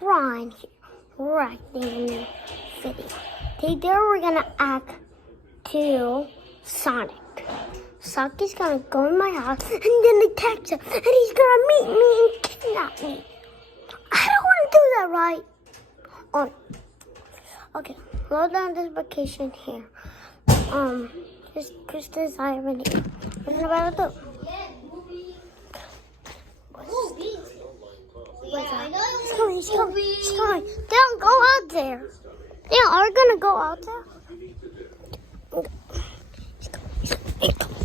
Ron here. We're acting in the video. Today we're gonna act to Sonic. Sonic's gonna go in my house and then attack him, and he's gonna meet me and kidnap me. I don't want to do that, right? Okay. Load down this vacation here. Just Krista's already. What's it about to do? What's that? He's coming. They don't go out there. They are gonna go out there. He's coming.